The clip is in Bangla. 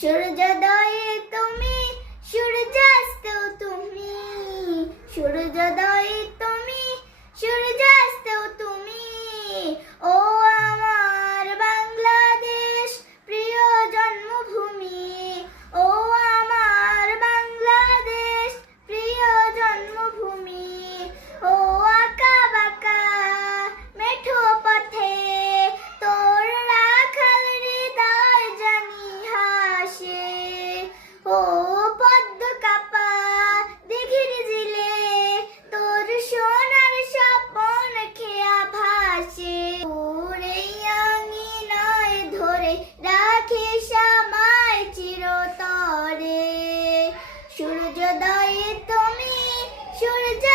সূর্যোদয়ে তুমি সূর্যাস্ত তুমি সূর্যোদয়ে 就是这